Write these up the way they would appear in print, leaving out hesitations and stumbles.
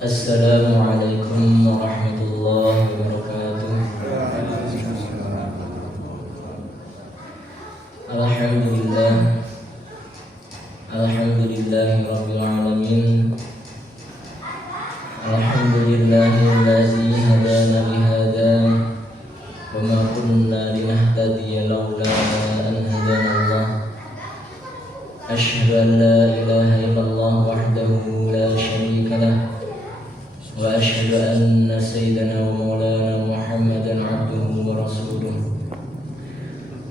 Assalamualaikum warahmatullahi wabarakatuh. Alhamdulillah, alhamdulillahi rabbil alamin. Alhamdulillahillazi hadana lihada wa ma kunna linahtadiya laula an hadana Allah. Asyhadu an la ilaha illallah wahdahu la syarika lah wa asyhadu anna sayyidana wa maulana Muhammadan abduhu wa rasuluh.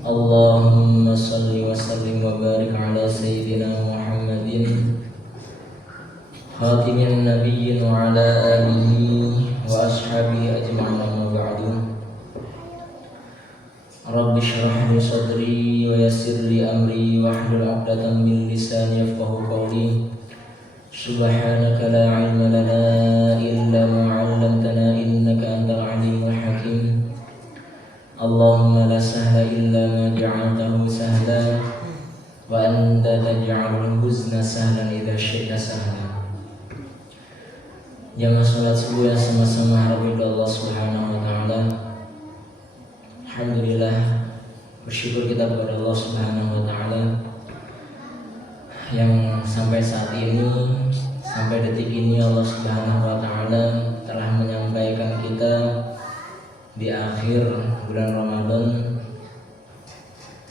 Allahumma salli wa sallim wa barik ala sayyidina Muhammadin khatimin nabiyyin wa ala alihi wa ashabihi ajma'in, amma ba'du. Rabbi shrah li sadri wa yassir li amri wahlul 'uqdatam min lisani yafqahu qawli. Subhanaka la ilma lana illa ma 'allamtana innaka antal 'alimul hakim. Allahumma la sahla illa ma ja'altahu sahla wa anta taj'alul huzna sahlan idza syi'ta sahla. Jamaah salat subuh yang sama-sama harap ridha Allah Subhanahu wa taala. Alhamdulillah, bersyukur kita kepada Allah Subhanahu wa taala yang sampai saat ini, sampai detik ini Allah Subhanahu wa taala telah menyampaikan kita di akhir bulan Ramadan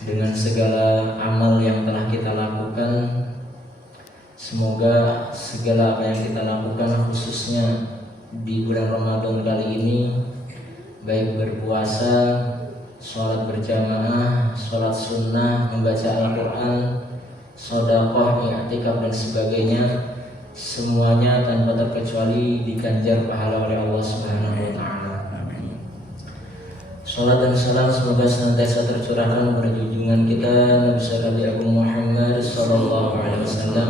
dengan segala amal yang telah kita lakukan. Semoga segala apa yang kita lakukan khususnya di bulan Ramadan kali ini, baik berpuasa, sholat berjamaah, sholat sunnah, membaca Al-Quran, sedekah, i'tikaf dan sebagainya, semuanya tanpa terkecuali diganjar pahala oleh Allah Subhanahu wa taala. Salat dan salam semoga senantiasa tercurahkan kepada junjungan kita Nabi Sallallahu Alaihi Muhammad sallallahu alaihi wasallam.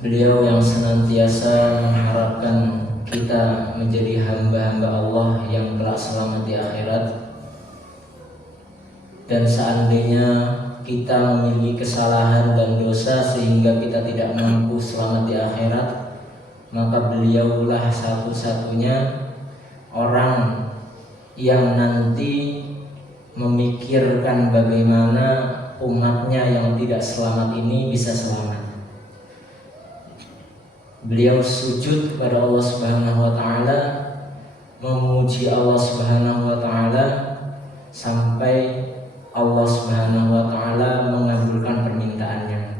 Beliau yang senantiasa mengharapkan kita menjadi hamba-hamba Allah yang kelak selamat di akhirat. Dan seandainya kita memiliki kesalahan dan dosa sehingga kita tidak mampu selamat di akhirat, maka beliaulah satu-satunya orang yang nanti memikirkan bagaimana umatnya yang tidak selamat ini bisa selamat. Beliau sujud kepada Allah Subhanahu wa taala, memuji Allah Subhanahu wa taala sampai Allah Subhanahu wa taala mengabulkan permintaannya.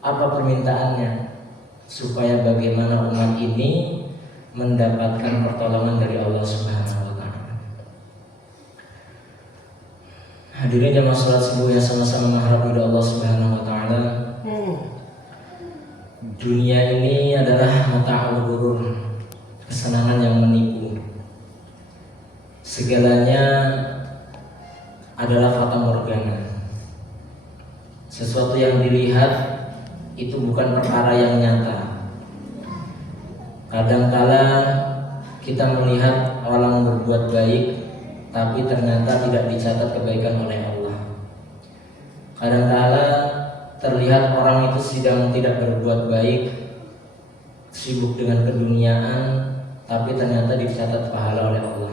Apa permintaannya? Supaya bagaimana umat ini mendapatkan pertolongan dari Allah Subhanahu wa taala. Hadirin jamaah salat subuh yang sama-sama mengharap ridha Allah Subhanahu wa taala. Dunia ini adalah mata'ul ghurur, kesenangan yang menipu. Segalanya adalah fata morgana. Sesuatu yang dilihat itu bukan perkara yang nyata. Kadangkala kita melihat orang berbuat baik, tapi ternyata tidak dicatat kebaikan oleh Allah. Kadangkala terlihat orang itu sedang tidak berbuat baik, sibuk dengan keduniaan, tapi ternyata dicatat pahala oleh Allah.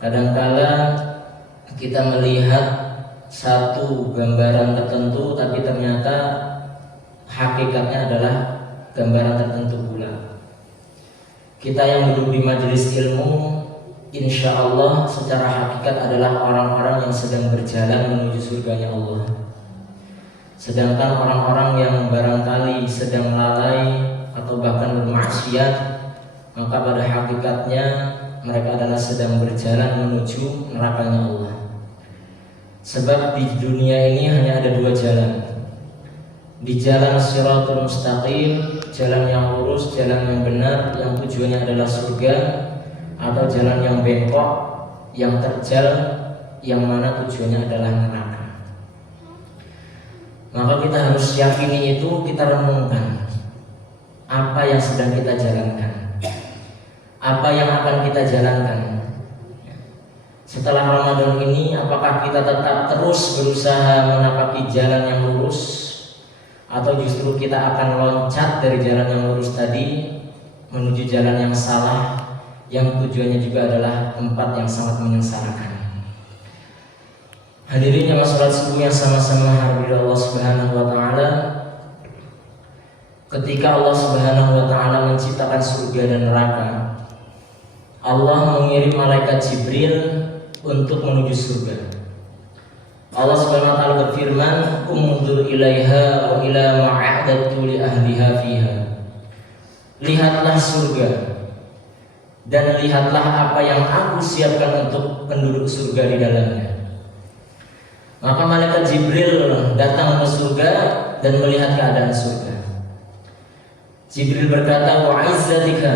Kadangkala kita melihat satu gambaran tertentu, tapi ternyata hakikatnya adalah gambaran tertentu pula. Kita yang duduk di majelis ilmu, insya Allah secara hakikat adalah orang-orang yang sedang berjalan menuju surganya Allah. Sedangkan orang-orang yang barangkali sedang lalai atau bahkan bermaksiat, maka pada hakikatnya mereka adalah sedang berjalan menuju nerakanya Allah. Sebab di dunia ini hanya ada dua jalan. Di jalan Shirathul Mustaqim, jalan yang lurus, jalan yang benar, yang tujuannya adalah surga, atau jalan yang bengkok, yang terjal, yang mana tujuannya adalah neraka. Maka kita harus yakini itu, kita renungkan apa yang sedang kita jalankan, apa yang akan kita jalankan. Setelah Ramadan ini, apakah kita tetap terus berusaha menapaki jalan yang lurus, atau justru kita akan loncat dari jalan yang lurus tadi menuju jalan yang salah, yang tujuannya juga adalah tempat yang sangat menyengsarakan. Hadirin yang sholat subuh yang sama-sama harap Allah Subhanahu wa taala, ketika Allah Subhanahu wa taala menciptakan surga dan neraka, Allah mengirim malaikat Jibril untuk menuju surga. Allah Subhanahu wa taala berfirman, "Umdur ilaiha wa ila ma'adatu li ahliha fiha." Lihatlah surga dan lihatlah apa yang aku siapkan untuk penduduk surga di dalamnya. Maka malaikat Jibril datang ke surga dan melihat keadaan surga. Jibril berkata, "Wa 'izzatika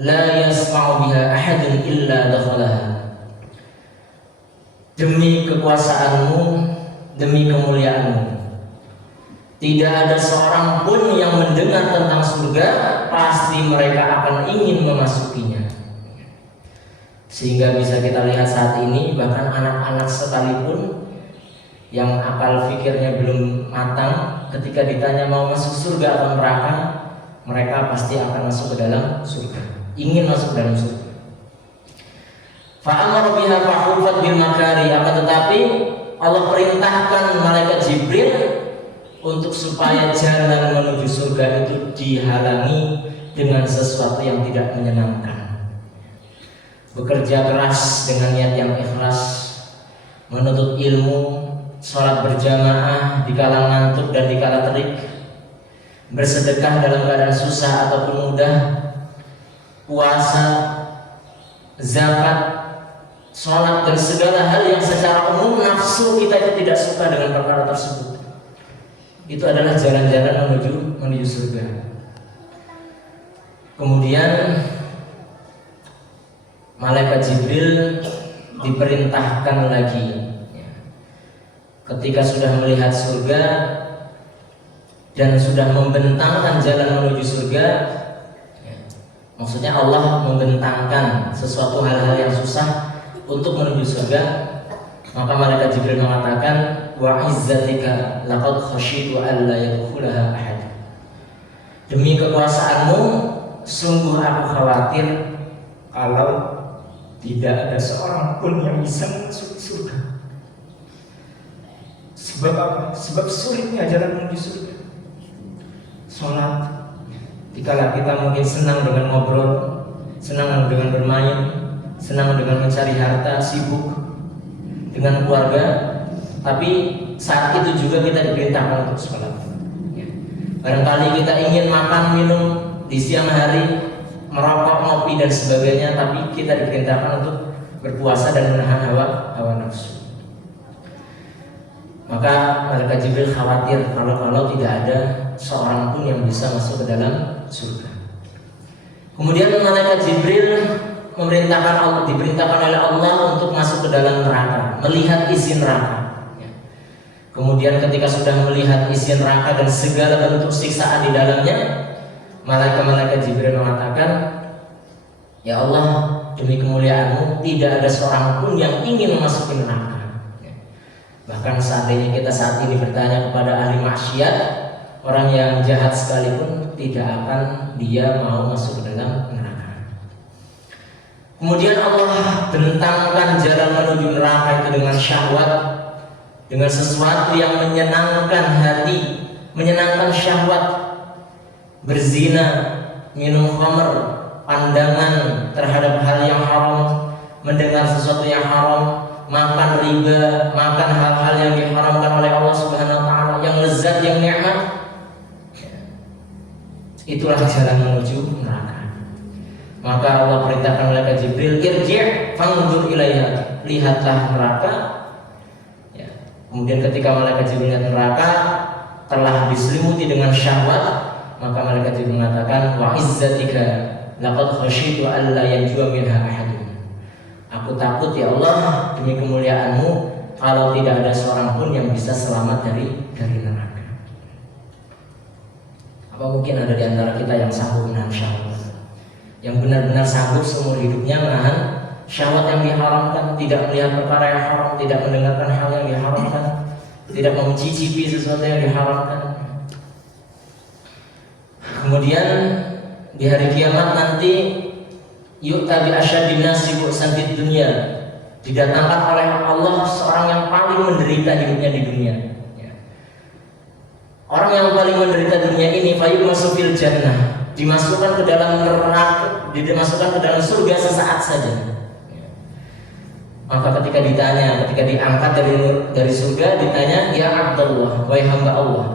la yasma'u biha ahadun illa dakhalaha." Demi kekuasaanmu, demi kemuliaanmu, tidak ada seorang pun yang mendengar tentang surga, pasti mereka akan ingin memasukinya. Sehingga bisa kita lihat saat ini, bahkan anak-anak sekalipun yang akal fikirnya belum matang, ketika ditanya mau masuk surga atau neraka, mereka pasti akan masuk ke dalam surga, ingin masuk dalam surga. Fa'amara biha fa'ufat bil makari. Akan tetapi Allah perintahkan malaikat Jibril untuk supaya jalan menuju surga itu dihalangi dengan sesuatu yang tidak menyenangkan. Bekerja keras dengan niat yang ikhlas, menuntut ilmu, sholat berjamaah di kala ngantuk dan di kala terik, bersedekah dalam keadaan susah ataupun mudah, puasa, zakat, sholat, dan segala hal yang secara umum nafsu kita itu tidak suka dengan perkara tersebut. Itu adalah jalan-jalan menuju surga. Kemudian malaikat Jibril diperintahkan lagi, ketika sudah melihat surga dan sudah membentangkan jalan menuju surga, maksudnya Allah membentangkan sesuatu hal-hal yang susah untuk menuju surga, maka malaikat Jibril mengatakan, "Wa 'izzatika laqad khasyitu alla yadkhulaha ahad." Demi kekuasaanmu, sungguh aku khawatir kalau tidak ada seorang pun yang bisa masuk surga. Sebab apa? Sebab sulitnya jalan menuju surga. Sholat, dikala kita mungkin senang dengan ngobrol, senang dengan bermain, senang dengan mencari harta, sibuk dengan keluarga, tapi saat itu juga kita diperintahkan untuk sholat. Barangkali kita ingin makan, minum di siang hari, merokok, ngopi dan sebagainya, tapi kita diperintahkan untuk berpuasa dan menahan hawa nafsu. Maka malaikat Jibril khawatir kalau tidak ada seorang pun yang bisa masuk ke dalam surga. Kemudian malaikat Jibril diperintahkan oleh Allah untuk masuk ke dalam neraka, melihat isi neraka. Kemudian ketika sudah melihat isi neraka dan segala bentuk siksaan di dalamnya, malaikat Jibril mengatakan, "Ya Allah, demi kemuliaan-Mu, tidak ada seorang pun yang ingin memasuki neraka." Bahkan seandainya kita saat ini bertanya kepada ahli maksiat, orang yang jahat sekalipun, tidak akan dia mau masuk ke dalam neraka. Kemudian Allah bentangkan jalan menuju neraka itu dengan syahwat, dengan sesuatu yang menyenangkan hati, menyenangkan syahwat, berzina, minum khamr, pandangan terhadap hal yang haram, mendengar sesuatu yang haram, makan riba, makan hal-hal yang diharamkan oleh Allah Subhanahu wa taala, yang lezat, yang nikmat. Itulah jalan menuju neraka. Maka Allah perintahkan malaikat Jibril, "Irji' fanzur ilaiha." Lihatlah neraka. Kemudian ketika malaikat Jibril melihat neraka telah diselimuti dengan syahwat, maka malaikat Jibril mengatakan, "Wa 'izzatika laqad khasyitu alla yanjuwa minha ahadun." Aku takut ya Allah, demi kemuliaan-Mu, kalau tidak ada seorang pun yang bisa selamat dari neraka. Apa mungkin ada di antara kita yang sanggup menahan syahwat, yang benar-benar sanggup seumur hidupnya menahan syahwat yang diharamkan, tidak melihat perkara yang haram, tidak mendengarkan hal yang diharamkan, tidak mencicipi sesuatu yang diharamkan? Kemudian di hari kiamat nanti yu'ta bi asyadin nasi bu'san fid dunya, didatangkan oleh Allah seorang yang paling menderita hidupnya di dunia. Orang yang paling menderita dunia ini fayu'masu fil jannah, dimasukkan ke dalam neraka, dimasukkan ke dalam surga sesaat saja. Maka ketika diangkat dari surga, ditanya, ya Abdullah, wahai hamba Allah,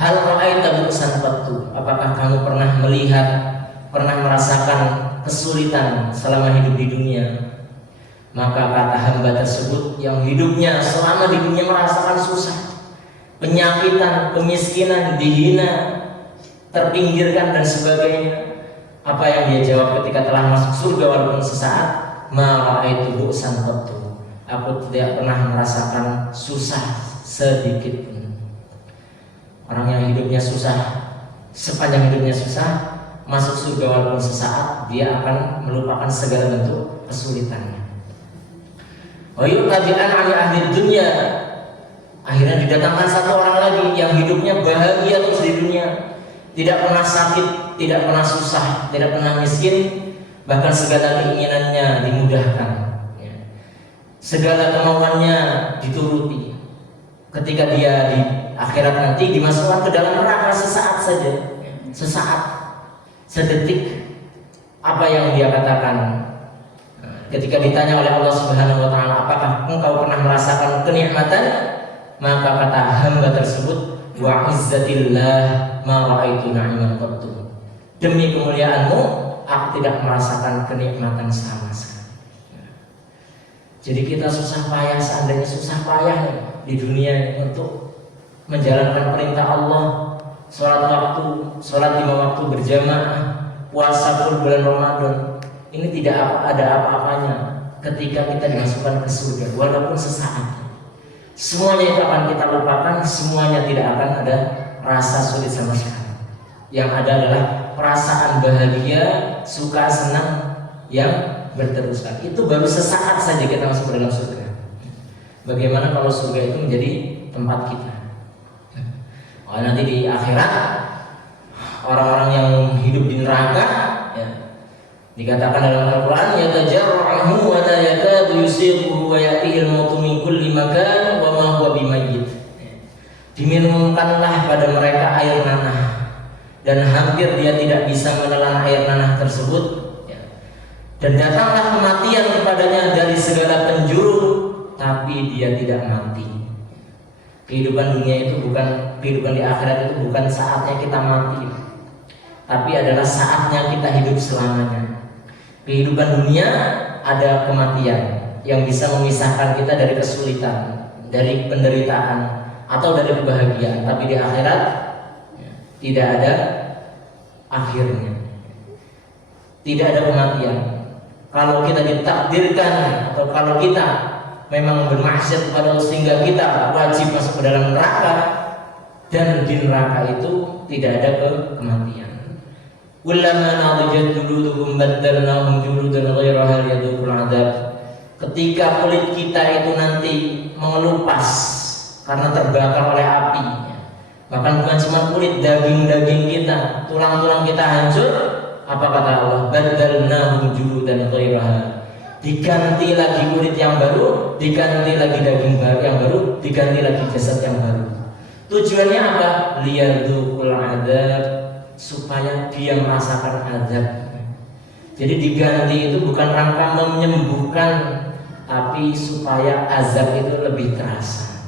hal ra'aita bu'san qattu, apakah kamu pernah merasakan kesulitan selama hidup di dunia? Maka kata hamba tersebut yang hidupnya selama di dunia merasakan susah, penyakitan, kemiskinan, dihina, terpinggirkan dan sebagainya, apa yang dia jawab ketika telah masuk surga walaupun sesaat? Ma ra'aitu bu'san qattu, aku tidak pernah merasakan susah sedikit pun. Orang yang hidupnya susah, sepanjang hidupnya susah, masuk surga walaupun sesaat, dia akan melupakan segala bentuk kesulitannya. Wa yu'tabi'an 'ala ahli dunya, akhirnya didatangkan satu orang lagi yang hidupnya bahagia terus di dunia, tidak pernah sakit, tidak pernah susah, tidak pernah miskin, bahkan segala keinginannya dimudahkan, segala kemauannya dituruti. Ketika dia di akhirat nanti dimasukkan ke dalam neraka sesaat saja, sesaat, sedetik. Apa yang dia katakan ketika ditanya oleh Allah Subhanahu wa taala, apakah engkau pernah merasakan kenikmatan? Maka kata hamba tersebut, wa izzatillah ma ra'aitu na'iman qattu, demi kemuliaanmu aku tidak merasakan kenikmatan sama sekali. Jadi kita susah payah, seandainya susah payah di dunia untuk menjalankan perintah Allah, sholat 5 waktu berjamaah, puasa full bulan Ramadan, ini tidak ada apa-apanya ketika kita dimasukkan ke surga walaupun sesaat. Semuanya itu akan kita lupakan, semuanya tidak akan ada rasa sulit sama sekali. Yang ada adalah perasaan bahagia, suka, senang yang berteruskan. Itu baru sesaat saja kita masuk ke dalam surga. Bagaimana kalau surga itu menjadi tempat kita? Oh, nanti di akhirat orang-orang yang hidup di neraka, ya, dikatakan dalam Al-Quran, yatajarra'uhu wa la yakadu yusighuhu wa ya'tihil mautu min kulli makan wa ma huwa bimayyit. Diminumkanlah pada mereka air nanah, dan hampir dia tidak bisa menelan air nanah tersebut, ya. Dan datanglah kematian kepadanya dari segala penjuru, tapi dia tidak mati. Kehidupan dunia itu bukan, kehidupan di akhirat itu bukan saatnya kita mati, tapi adalah saatnya kita hidup selamanya. Kehidupan dunia ada kematian yang bisa memisahkan kita dari kesulitan, dari penderitaan, atau dari kebahagiaan. Tapi di akhirat tidak ada akhirnya, tidak ada kematian. Kalau kita ditakdirkan atau kalau kita memang bermaksiat kepada Allah sehingga kita wajib masuk ke dalam neraka, dan di neraka itu tidak ada kematian. Kullama nadijat juluduhum baddalnahum juludan ghairaha liyadhuqul 'adzab. Ketika kulit kita itu nanti mengelupas karena terbakar oleh api, bahkan bukan cuma kulit, daging-daging kita, tulang-tulang kita hancur, apa kata Allah? Baddalnahum juludan ghairaha. Diganti lagi kulit yang baru, diganti lagi daging yang baru, diganti lagi jasad yang baru. Tujuannya apa? Liyadzuqul 'adzab, supaya dia merasakan azab. Jadi diganti itu bukan rangka menyembuhkan, tapi supaya azab itu lebih terasa.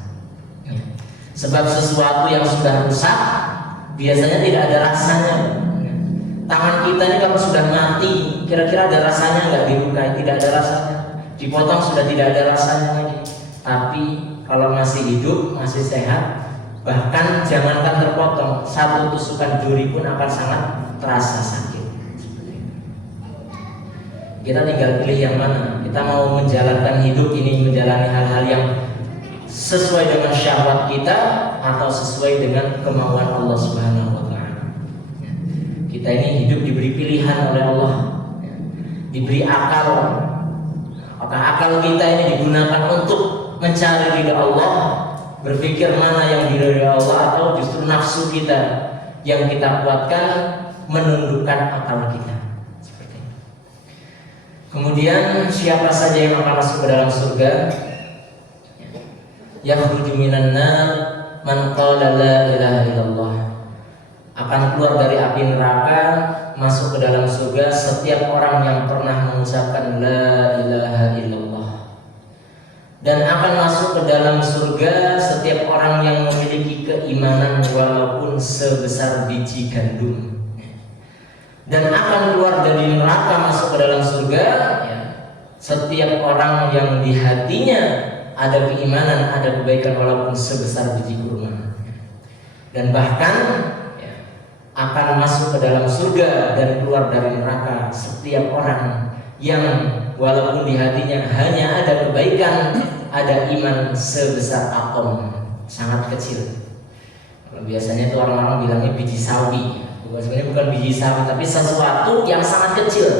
Sebab sesuatu yang sudah rusak biasanya tidak ada rasanya. Tangan kita ini kalau sudah mati, kira-kira ada rasanya nggak dilukai? Tidak ada rasanya. Dipotong sudah tidak ada rasanya lagi. Tapi kalau masih hidup, masih sehat, bahkan jangankan terpotong, satu tusukan duri pun akan sangat terasa sakit. Kita tinggal pilih yang mana. Kita mau menjalankan hidup ini, menjalani hal-hal yang sesuai dengan syahwat kita atau sesuai dengan kemauan Allah Subhanahu wa taala. Kita ini hidup diberi pilihan oleh Allah, diberi akal. Apakah akal kita ini digunakan untuk mencari ridha Allah, berpikir mana yang diridhoi Allah, atau justru nafsu kita yang kita kuatkan menundukkan akal kita. Seperti itu. Kemudian siapa saja yang akan masuk ke dalam surga? Yakhruju minan nar man qala la ilaha illallah. Akan keluar dari api neraka, masuk ke dalam surga setiap orang yang pernah mengucapkan la ilaha illallah. Dan akan masuk ke dalam surga setiap orang yang memiliki keimanan walaupun sebesar biji gandum. Dan akan keluar dari neraka masuk ke dalam surga setiap orang yang di hatinya ada keimanan, ada kebaikan walaupun sebesar biji kurma. Dan bahkan akan masuk ke dalam surga dan keluar dari neraka setiap orang yang walaupun di hatinya hanya ada kebaikan, ada iman sebesar atom, sangat kecil. Kalau biasanya itu orang-orang bilangnya biji sawi, sebenarnya bukan biji sawi tapi sesuatu yang sangat kecil,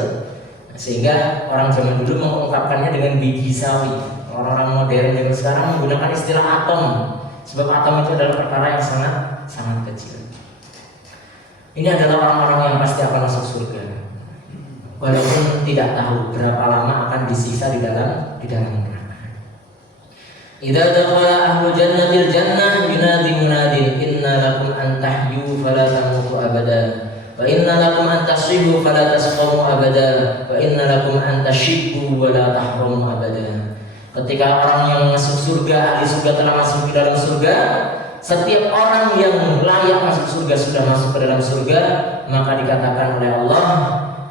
sehingga orang zaman dulu mengungkapkannya dengan biji sawi. Orang-orang modern zaman sekarang menggunakan istilah atom, sebab atom itu adalah perkara yang sangat kecil. Ini adalah orang-orang yang pasti akan masuk surga, walaupun tidak tahu berapa lama akan disiksa di dalam neraka. Idza dakhala ahlul jannatil jannah yunadi munadin inna lakum an tahyu fala tamutu abada wa inna lakum an tasrihu fala tasqamu abada wa inna lakum an tashibbu wa la tahrumu abada. Ketika orang yang masuk surga, ahli surga telah masuk ke dalam surga, setiap orang yang layak masuk surga sudah masuk ke dalam surga, maka dikatakan oleh Allah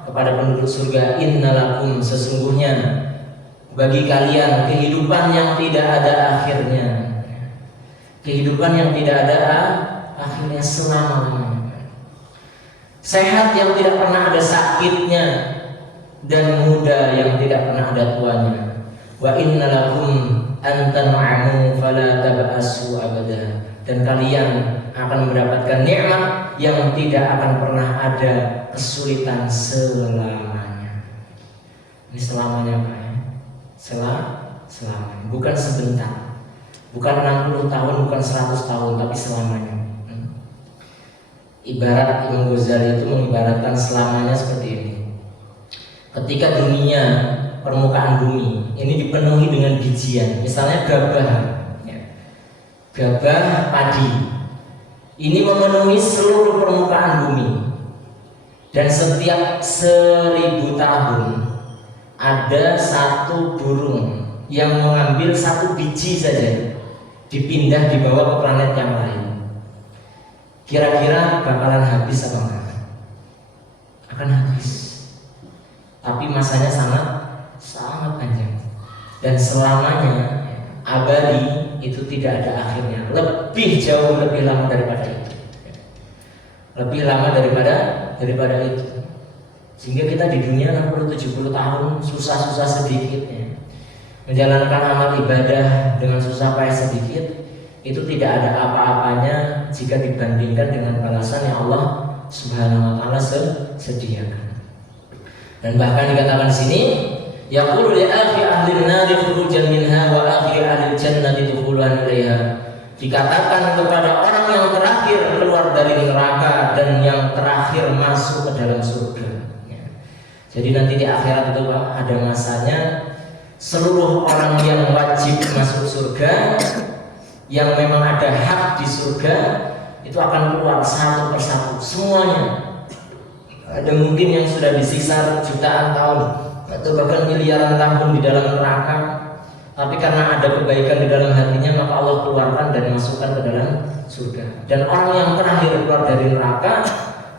kepada penduduk surga, innalakum, sesungguhnya bagi kalian kehidupan yang tidak ada akhirnya, kehidupan yang tidak ada akhirnya selama-lamanya, sehat yang tidak pernah ada sakitnya, dan muda yang tidak pernah ada tuanya. Wa innalakum an tan'amu fala tab'asu abada. Dan kalian akan mendapatkan nikmat yang tidak akan pernah ada kesulitan selamanya. Ini selamanya Pak ya? Selamanya, bukan sebentar, bukan 60 tahun, bukan 100 tahun, tapi selamanya. Ibarat Imam Ghazali itu mengibaratkan selamanya seperti ini. Ketika dunia, permukaan bumi ini dipenuhi dengan bijian, misalnya gabah padi, ini memenuhi seluruh permukaan bumi, dan setiap 1000 tahun ada satu burung yang mengambil satu biji saja, dipindah dibawa ke planet yang lain. Kira-kira bakalan habis apa enggak? Akan habis, tapi masanya sangat panjang dan selamanya abadi, itu tidak ada akhirnya, jauh lebih lama daripada itu, lebih lama daripada itu, sehingga kita di dunia 60-70 tahun susah-susah sedikit ya. Menjalankan amal ibadah dengan susah payah sedikit, itu tidak ada apa-apanya jika dibandingkan dengan balasan yang Allah Subhanahu wa taala sediakan. Dan bahkan dikatakan di sini, yaqulu li akhi ahli an-nar khurujan minha wa akhi ahli al-jannati dukhulan ilaiha. Dikatakan kepada orang yang terakhir keluar dari neraka dan yang terakhir masuk ke dalam surga. Jadi nanti di akhirat itu Pak, ada masanya seluruh orang yang wajib masuk surga, yang memang ada hak di surga, itu akan keluar satu persatu semuanya. Ada mungkin yang sudah disiksa jutaan tahun atau bahkan miliaran tahun di dalam neraka, tapi karena ada kebaikan di dalam hatinya, maka Allah keluarkan dan masukkan ke dalam surga. Dan orang yang terakhir keluar dari neraka,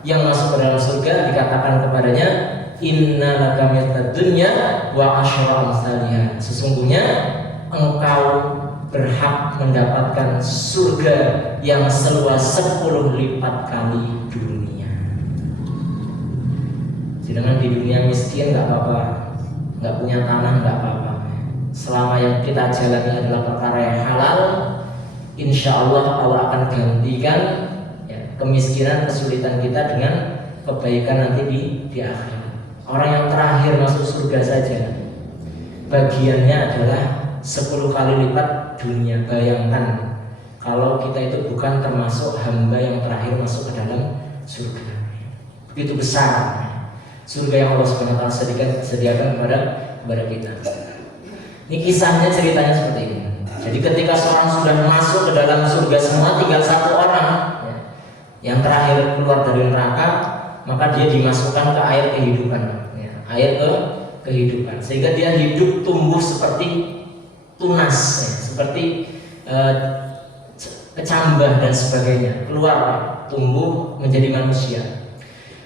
yang masuk ke dalam surga, dikatakan kepadanya, inna laka mitad dunya wa asyra amsalihha. Sesungguhnya engkau berhak mendapatkan surga yang seluas 10 lipat kali dunia. Sedangkan di dunia miskin nggak apa-apa, nggak punya tanah nggak apa-apa. Selama yang kita jalani adalah perkara yang halal, insya Allah Allah akan gantikan kemiskinan, kesulitan kita dengan kebaikan nanti di akhirat. Orang yang terakhir masuk surga saja bagiannya adalah 10 kali lipat dunia. Bayangkan kalau kita itu bukan termasuk hamba yang terakhir masuk ke dalam surga. Begitu besar surga yang Allah Subhanahu wa taala sediakan kepada kita. Ini kisahnya, ceritanya seperti ini. Jadi ketika seorang sudah masuk ke dalam surga semua, tinggal satu orang yang terakhir keluar dari neraka, maka dia dimasukkan ke air kehidupan, air kehidupan, sehingga dia hidup tumbuh seperti tunas, seperti kecambah dan sebagainya, keluar tumbuh menjadi manusia.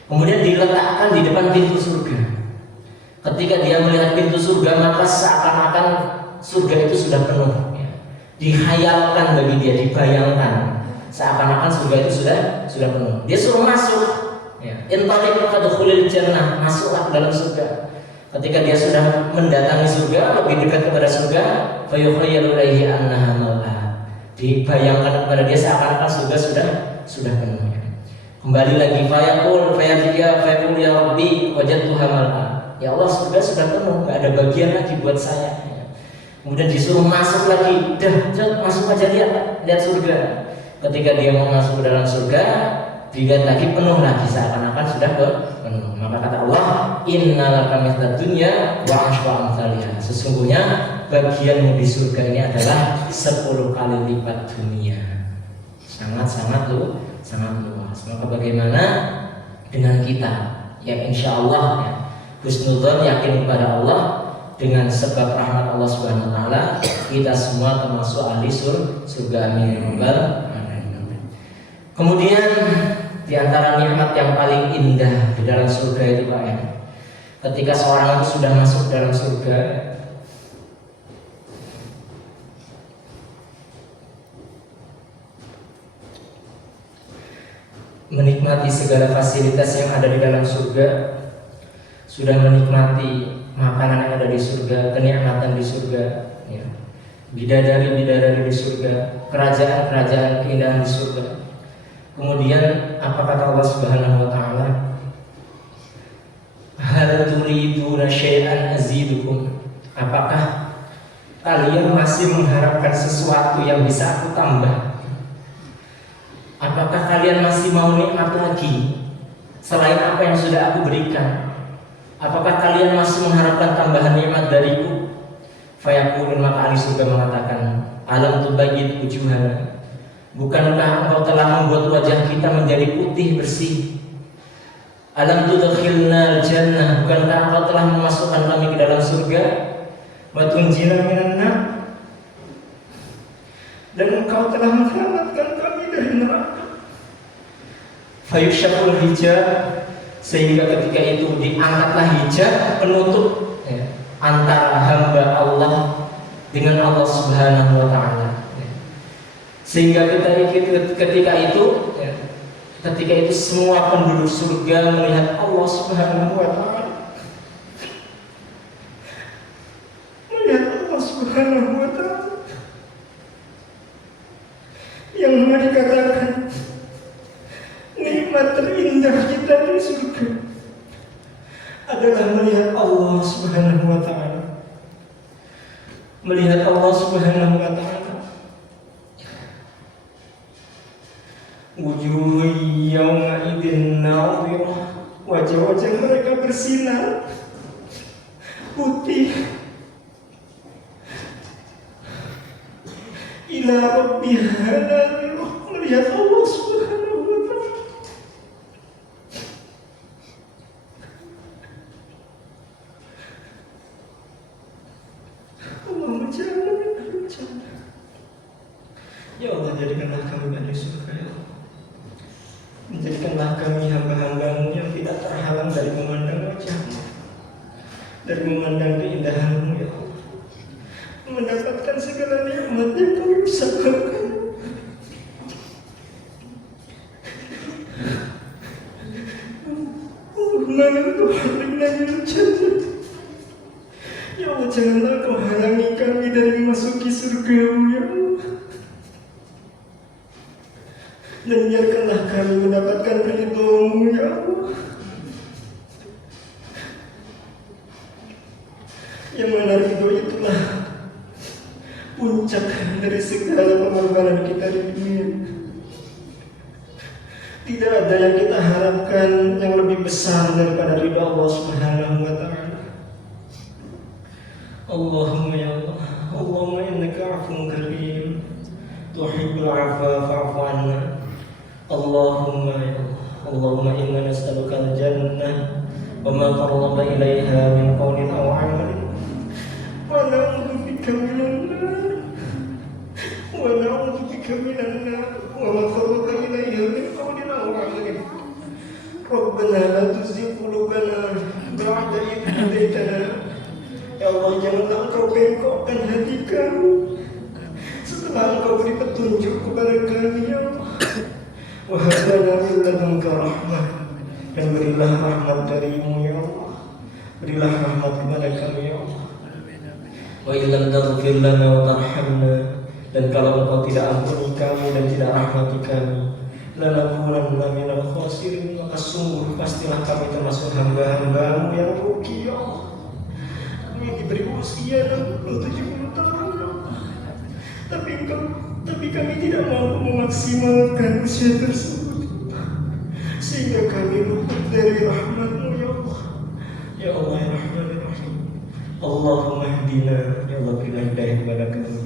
Kemudian diletakkan di depan pintu surga. Ketika dia melihat pintu surga, maka seakan-akan surga itu sudah penuh. Dihayalkan bagi dia, dibayangkan seakan-akan surga itu sudah penuh. Dia suruh masuk. Intaliq fadkhulil jannah, masuklah ke dalam surga. Ketika dia sudah mendatangi surga, lebih dekat kepada surga, fayukhayyalu ilaihi annaha maw'a. Dibayangkan kepada dia seakan-akan surga sudah penuh. Kembali lagi fayaqul ya rabbi wajadtuha mal'a. Ya Allah, surga sudah penuh, nggak ada bagian lagi buat saya. Kemudian disuruh masuk lagi, masuk aja, lihat surga. Ketika dia mau masuk ke dalam surga, dilihat lagi penuh lagi, seakan-akan sudah penuh. Maka kata Allah, innalaka mithla dunya wa ashwa amthaliha. Sesungguhnya bagianmu di surga ini adalah 10 kali lipat dunia. Sangat luas. Maka bagaimana dengan kita yang insya Allah husnudzon, yakin kepada Allah, dengan sebab rahmat Allah Subhanahu wa taala kita semua termasuk ahli surga, amin ya rabbal alamin. Kemudian di antara nikmat yang paling indah di dalam surga itu Pak, ketika seorang itu sudah masuk dalam surga, menikmati segala fasilitas yang ada di dalam surga, sudah menikmati makanan yang ada di surga, kenikmatan di surga, bidadari-bidadari di surga, kerajaan-kerajaan keindahan di surga. Kemudian apa kata Allah Subhanahu wa taala? Hal turiduna syai'an azidukum. Apakah kalian masih mengharapkan sesuatu yang bisa aku tambah? Apakah kalian masih mau nikmat lagi selain apa yang sudah aku berikan? Apakah kalian masih mengharapkan tambahan nikmat dariku? Fayaqulun, maka ahli surga mengatakan, alam tubayyid wujuhana. Bukankah engkau telah membuat wajah kita menjadi putih bersih? Alam tudkhilnal jannah. Bukankah engkau telah memasukkan kami ke dalam surga? Wa tunjina minan nar. Dan engkau telah menyelamatkan kami dari neraka. Fayushaful hijab, sehingga ketika itu diangkatlah hijab penutup antara hamba Allah dengan Allah Subhanahu wa taala. Sehingga ketika itu semua penduduk surga melihat Allah Subhanahu wa taala. Melihat Allah Subhanahu wa taala yang dikatakan nikmat terindah kita di surga adalah melihat Allah Subhanahu wa taala. Melihat Allah Subhanahu wa taala. Wujuh yauma idzin nadhirah, wajah-wajah mereka bersinar putih ila rabbiha nadhirah, melihat Allah Subhanahu wa taala. Allah menjamin. Ya Allah, jadikanlah kami ahli surga, ya Allah. Menjadikanlah kami hamba-hamba-Mu yang tidak terhalang dari memandang wajah-Mu, dari memandang keindahan-Mu, ya Allah, mendapatkan segala nikmat yang Kau usahakan. Ya Allah, janganlah Kau halangi kami dari memasuki surga-Mu, ya Allah. Dan biarkanlah kami mendapatkan ridho-Mu, ya Allah. Yang mana ridho itulah puncak dari segala pengorbanan kita di dunia. Tidak ada yang kita harapkan yang lebih besar daripada ridha Allah Subhanahu wa taala. Allahumma ya Allah, Allahumma innaka 'afuwwun karim, tuhibbul 'afwa fa'fu 'anna. Allahumma ya Allah, Allahumma inna nas'aluka al-jannah wa ma qarraba ilaiha min qawlin aw 'amalin, wa na'udzu bika minan nar, wa na'udzu bika minan nar wa ma qarraba ilaiha min qawlin aw 'amalin. Rabbana la tuzigh qulubana ba'da idh hadaitana. Ya Allah, janganlah Engkau bengkokkan hati kami setelah Engkau beri petunjuk kepada kami, ya Allah. Wa hab lana min ladunka rahmah, dan berilah rahmat darimu, ya Allah. Berilah rahmat kepada kami, ya Allah. Wa illam taghfir lana wa tarhamna, dan kalau Engkau tidak ampuni kami dan tidak rahmati kami, lanakunanna minal khasirin, maka sungguh pastilah kami termasuk hamba-hamba-Mu yang rugi, ya Allah. Kami diberi usia 60-70 tahun, ya Allah. Tapi kami tidak mampu memaksimalkan usia tersebut, sehingga kami luput dari rahmat-Mu, ya Allah. Ya Allah ya Rahman ya Rahim, Allahumma hdina, ya Allah berilah hidayah kepada kami.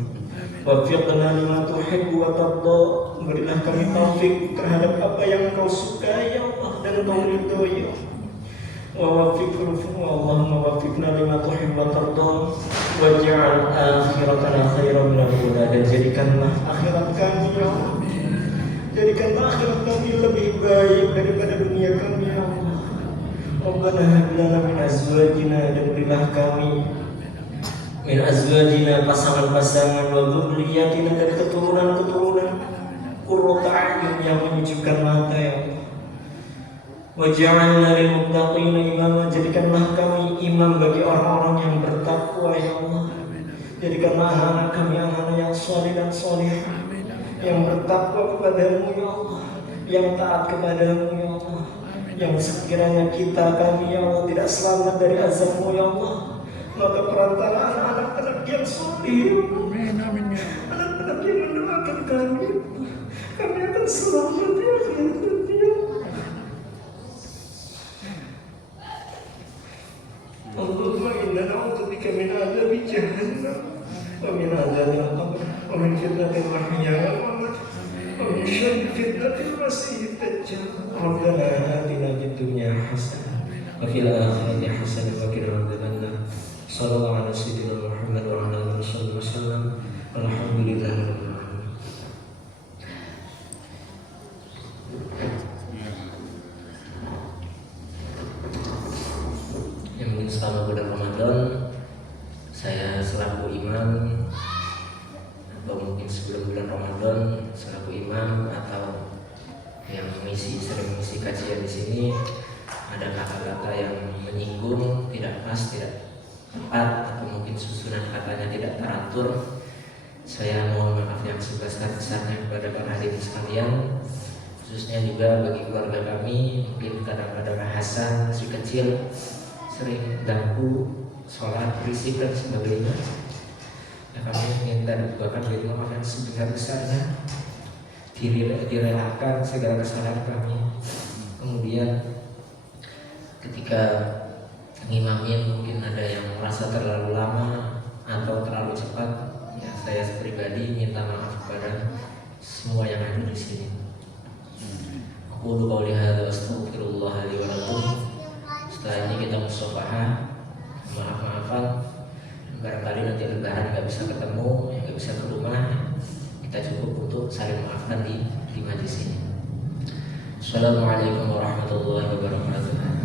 Wafiqna lima tuhibbu wa tarda, berilah kami taufik terhadap apa yang Engkau sukai, ya Allah, dan Engkau ridhoi, ya Allah. Allahumma wafiqna lima tuhibbu wa tarda, waj'al akhiratana khairan min al-ula, dan jadikanlah akhirat kami, ya Allah, jadikanlah akhirat kami lebih baik daripada dunia kami, ya Allah. Rabbana hab lana min azwajina, dan berilah kami min azwajina, pasangan-pasangan, wa dzurriyyatina, dan keturunan-keturunan, qurrata a'yun, yang menyejukkan mata, ya Allah. Waj'alna lil muttaqina imama, jadikanlah kami imam bagi orang-orang yang bertakwa, ya Allah. Jadikanlah anak-anak kami anak-anak yang saleh dan saleh, yang bertakwa kepada-Mu, ya Allah, yang taat kepada-Mu, ya Allah. Yang sekiranya kami, ya Allah, tidak selamat dari azab-Mu, ya Allah, maka perantara anak-anak yang saleh, anak-anak yang mendoakan kami akan selamat, ya Allah. Allahumma inna na'udzubika min adzabi jahannam wa min adzabil qabr wa min fitnatil mahya wal mamat wa min syarri fitnatil masiihid dajjal. Rabbana atina fid dunya hasanah wa fil akhirati hasanah wa qina adzabannar. Shallallahu ala sayyidina Muhammad wa ala alihi wasallam. Alhamdulillahi rabbil alamin. Selama bulan Ramadan, saya selaku imam, atau mungkin sebelum bulan Ramadan selaku imam atau yang sering mengisi kajian di sini, ada kata-kata yang menyinggung, tidak pas, tidak tepat, atau mungkin susunan katanya tidak teratur. Saya mohon maaf yang sebesar-besarnya kepada para hadirin sekalian, khususnya juga bagi keluarga kami. Mungkin kadang-kadang Hasan masih kecil, sering ganggu sholat, berisik dan sebagainya. Ya, kami minta dibukakan dari maaf yang sebesar-besarnya, direlakan segala kesalahan kami. Kemudian ketika ngimamin mungkin ada yang merasa terlalu lama atau terlalu cepat, ya saya pribadi minta maaf kepada semua yang ada di sini. Aku qauli hadza wa astaghfirullah li wa lakum. Setelah ini kita musyafahah, maaf-maafan. Barangkali nanti lebaran nggak bisa ketemu, nggak bisa ke rumah, kita cukup untuk saling maafkan di majlis ini. Assalamualaikum warahmatullahi wabarakatuh.